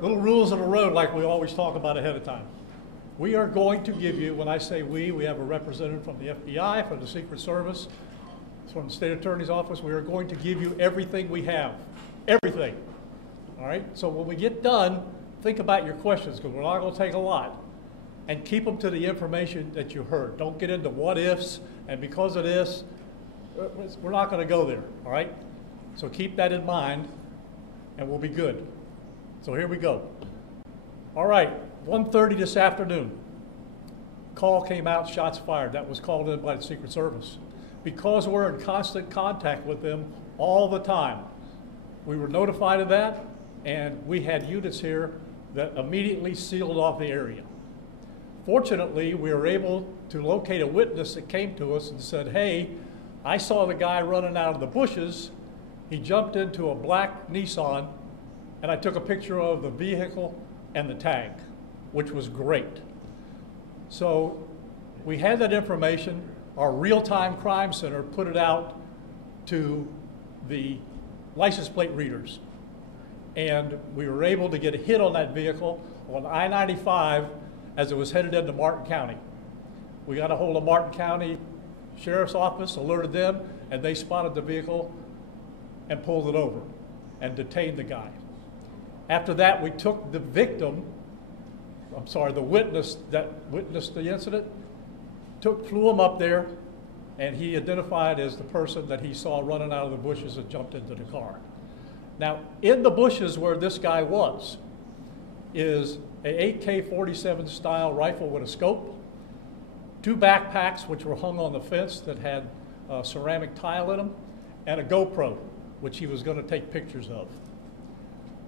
little rules of the road like we always talk about ahead of time. We are going to give you, when I say we have a representative from the FBI, from the Secret Service, from the State Attorney's Office. We are going to give you everything we have, everything. All right, so when we get done, think about your questions, because we're not going to take a lot, and keep them to the information that you heard. Don't get into what ifs, and because of this, we're not going to go there, all right? So keep that in mind, and we'll be good. So here we go. All right, 1:30 this afternoon. Call came out, shots fired. That was called in by the Secret Service. Because we're in constant contact with them all the time, we were notified of that, and we had units here that immediately sealed off the area. Fortunately, we were able to locate a witness that came to us and said, hey, I saw the guy running out of the bushes. He jumped into a black Nissan, and I took a picture of the vehicle and the tag, which was great. So we had that information. Our real-time crime center put it out to the license plate readers. And we were able to get a hit on that vehicle on I-95 as it was headed into Martin County. We got a hold of Martin County Sheriff's Office, alerted them, and they spotted the vehicle and pulled it over and detained the guy. After that, we took the victim, the witness that witnessed the incident, flew him up there, and he identified as the person that he saw running out of the bushes and jumped into the car. Now, in the bushes where this guy was is a AK-47 style rifle with a scope, 2 backpacks which were hung on the fence that had ceramic tile in them, and a GoPro, which he was going to take pictures of.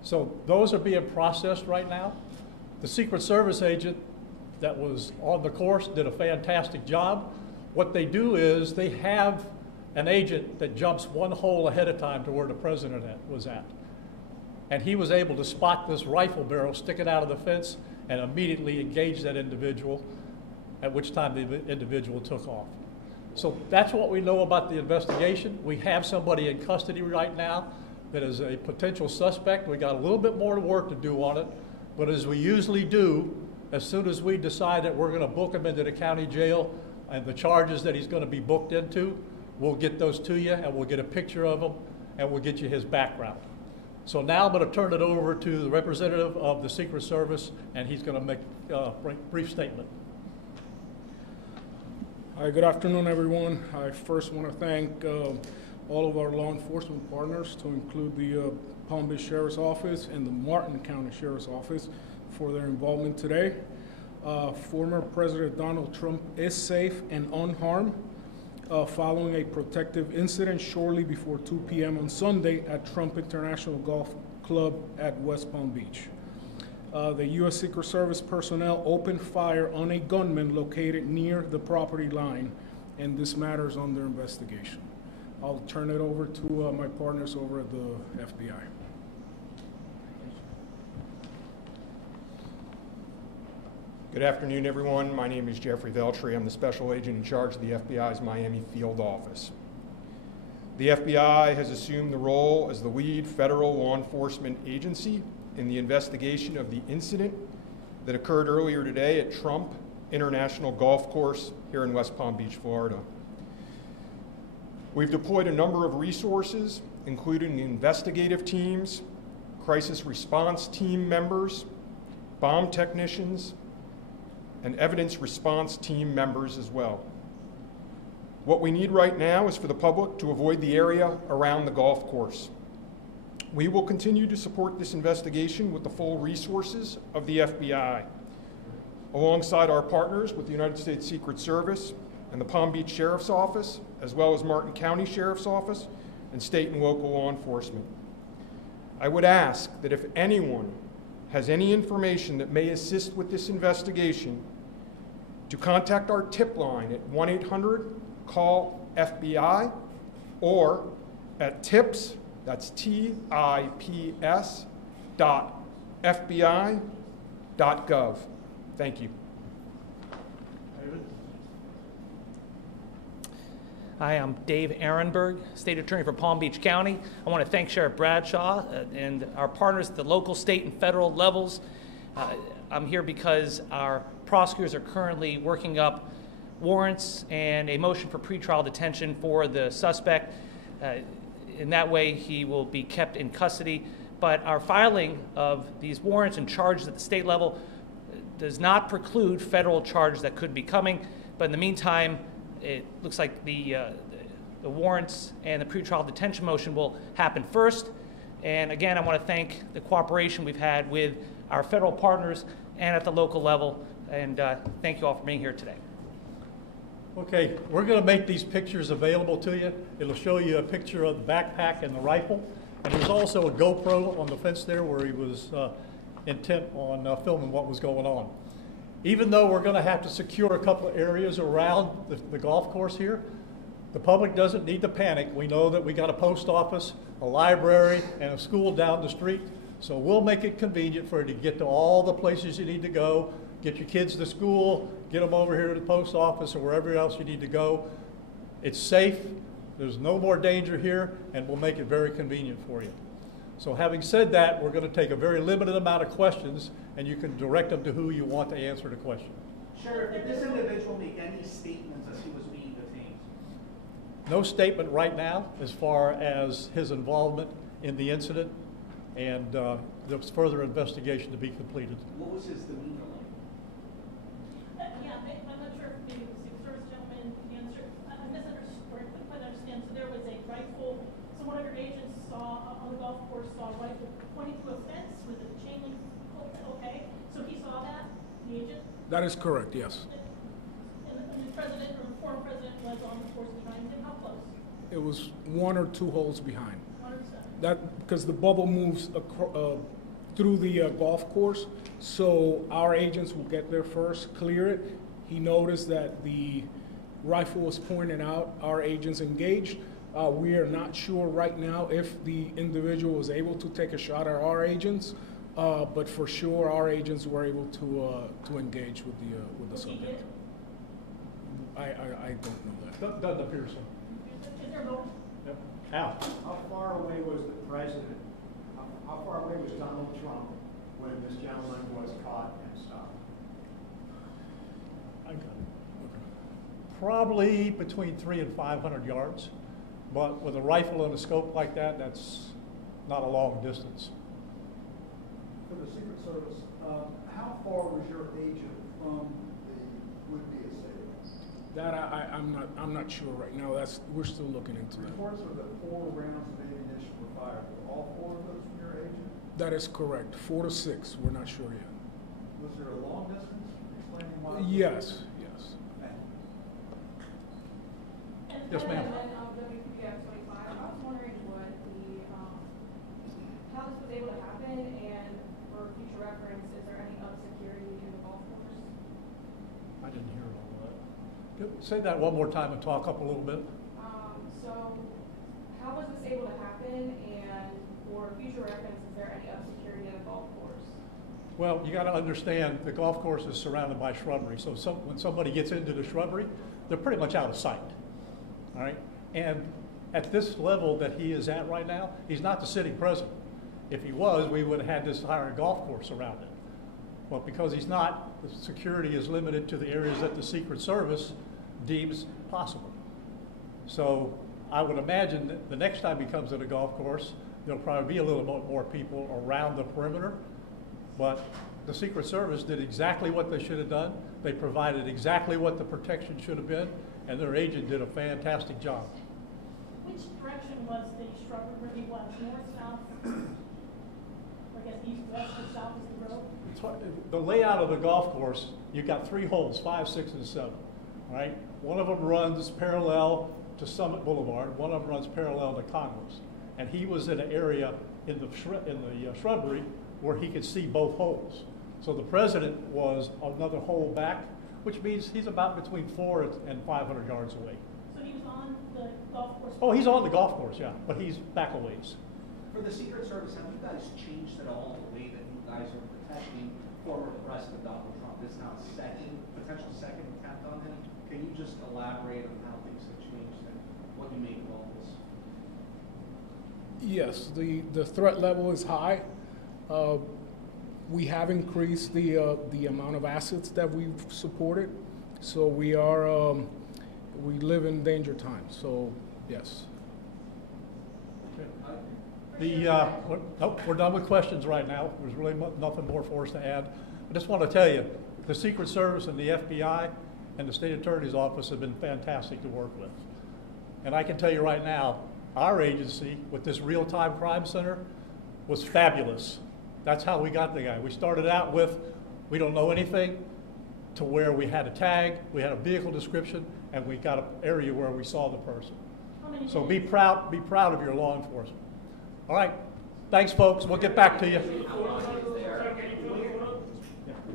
So those are being processed right now. The Secret Service agent that was on the course did a fantastic job. What they do is they have an agent that jumps one hole ahead of time to where the president was at. And he was able to spot this rifle barrel sticking out of the fence and immediately engage that individual, at which time the individual took off. So that's what we know about the investigation. We have somebody in custody right now that is a potential suspect. We got a little bit more work to do on it, but as we usually do, as soon as we decide that we're going to book him into the county jail and the charges that he's going to be booked into, we'll get those to you, and we'll get a picture of him, and we'll get you his background. So now I'm going to turn it over to the representative of the Secret Service, and he's going to make a brief statement. Hi, good afternoon, everyone. I first want to thank all of our law enforcement partners, to include the Palm Beach Sheriff's Office and the Martin County Sheriff's Office, for their involvement today. Former President Donald Trump is safe and unharmed following a protective incident shortly before 2 p.m. on Sunday at Trump International Golf Club at West Palm Beach. The U.S. Secret Service personnel opened fire on a gunman located near the property line, and this matter is under investigation. I'll turn it over to my partners over at the FBI. Good afternoon, everyone. My name is Jeffrey Veltri. I'm the special agent in charge of the FBI's Miami field office. The FBI has assumed the role as the lead federal law enforcement agency in the investigation of the incident that occurred earlier today at Trump International Golf Course here in West Palm Beach, Florida. We've deployed a number of resources, including investigative teams, crisis response team members, bomb technicians, and evidence response team members as well. What we need right now is for the public to avoid the area around the golf course. We will continue to support this investigation with the full resources of the FBI, alongside our partners with the United States Secret Service and the Palm Beach Sheriff's Office, as well as Martin County Sheriff's Office and state and local law enforcement. I would ask that if anyone has any information that may assist with this investigation, to contact our tip line at 1-800-CALL-FBI or at tips, that's TIPS, .fbi.gov. Thank you. Hi, I'm Dave Ehrenberg, State Attorney for Palm Beach County. I want to thank Sheriff Bradshaw and our partners at the local, state, and federal levels. I'm here because our prosecutors are currently working up warrants and a motion for pretrial detention for the suspect. In that way, he will be kept in custody. But our filing of these warrants and charges at the state level does not preclude federal charges that could be coming. But in the meantime, it looks like the warrants and the pretrial detention motion will happen first. And again, I want to thank the cooperation we've had with our federal partners and at the local level. And thank you all for being here today. Okay, we're going to make these pictures available to you. It'll show you a picture of the backpack and the rifle. And there's also a GoPro on the fence there where he was intent on filming what was going on. Even though we're going to have to secure a couple of areas around the golf course here, the public doesn't need to panic. We know that we got a post office, a library, and a school down the street. So we'll make it convenient for you to get to all the places you need to go, get your kids to school, get them over here to the post office or wherever else you need to go. It's safe, there's no more danger here, and we'll make it very convenient for you. So having said that, we're going to take a very limited amount of questions, and you can direct them to who you want to answer the question. Sheriff, did this individual make any statements as he was being detained? No statement right now as far as his involvement in the incident, and there's further investigation to be completed. What was his demeanor like? Yeah, I'm not sure if maybe the Secret Service gentleman answered. I misunderstood, or I couldn't quite understand. So there was a rifle, so one of your agents saw, on the golf course, saw a rifle pointing to a fence with a chain link. Okay, so he saw that, the agent? That is correct, yes. And the president, or the former president, was on the course behind him. How close? It was 1 or 2 holes behind. 100%. That because the bubble moves through the golf course, so our agents will get there first, clear it. He noticed that the rifle was pointed out. Our agents engaged. We are not sure right now if the individual was able to take a shot at our agents, but for sure our agents were able to engage with the subject. I don't know that. Doesn't appear so. Is there a vote? Yep. Al? How far away was the president? How far away was Donald Trump when this gentleman was caught and stopped? I got it. Probably between 300 and 500 yards, but with a rifle and a scope like that, that's not a long distance. For the Secret Service, how far was your agent from the would-be assailant? That I'm not sure right now. We're still looking into that. Reports are that 4 rounds of ammunition were fired. Were all 4 of those from your agent? That is correct. 4 to 6. We're not sure yet. Was there a long distance? Explaining why? Yes. Yes, ma'am. WPBF 25. I was wondering what how this was able to happen, and for future reference, is there any security in the golf course? I didn't hear all that. Say that one more time and talk up a little bit. So how was this able to happen, and for future reference, is there any security in the golf course? Well, you got to understand the golf course is surrounded by shrubbery. So when somebody gets into the shrubbery, they're pretty much out of sight. All right? And at this level that he is at right now, he's not the sitting president. If he was, we would have had this entire golf course around it. But because he's not, the security is limited to the areas that the Secret Service deems possible. So I would imagine that the next time he comes to the golf course, there'll probably be a little more people around the perimeter. But the Secret Service did exactly what they should have done. They provided exactly what the protection should have been, and their agent did a fantastic job. Which direction was the shrubbery where he was? North, south? I guess east, west, or south is the road? The layout of the golf course, you've got 3 holes, 5, 6, and 7. All right? One of them runs parallel to Summit Boulevard. One of them runs parallel to Congress. And he was in an area in the shrubbery where he could see both holes. So the president was another hole back, which means he's about between 400 and 500 yards away. So he was on the golf course? Oh, he's on the golf course, yeah, but he's back a ways. For the Secret Service, have you guys changed at all the way that you guys are protecting former President Donald Trump? This now potential second attempt on him. Can you just elaborate on how things have changed there? what you make of all this? Yes, the threat level is high. We have increased the amount of assets that we've supported, so we live in danger times. So yes. We're done with questions right now. There's really nothing more for us to add. I just want to tell you, the Secret Service and the FBI and the State Attorney's Office have been fantastic to work with. And I can tell you right now, our agency with this real-time crime center was fabulous. That's how we got the guy. We started out with, we don't know anything, to where we had a tag, we had a vehicle description, and we got an area where we saw the person. So be proud of your law enforcement. All right, thanks folks, we'll get back to you.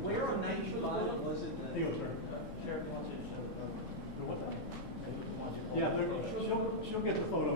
Where on 95 was it that? Yeah, she'll get the photo.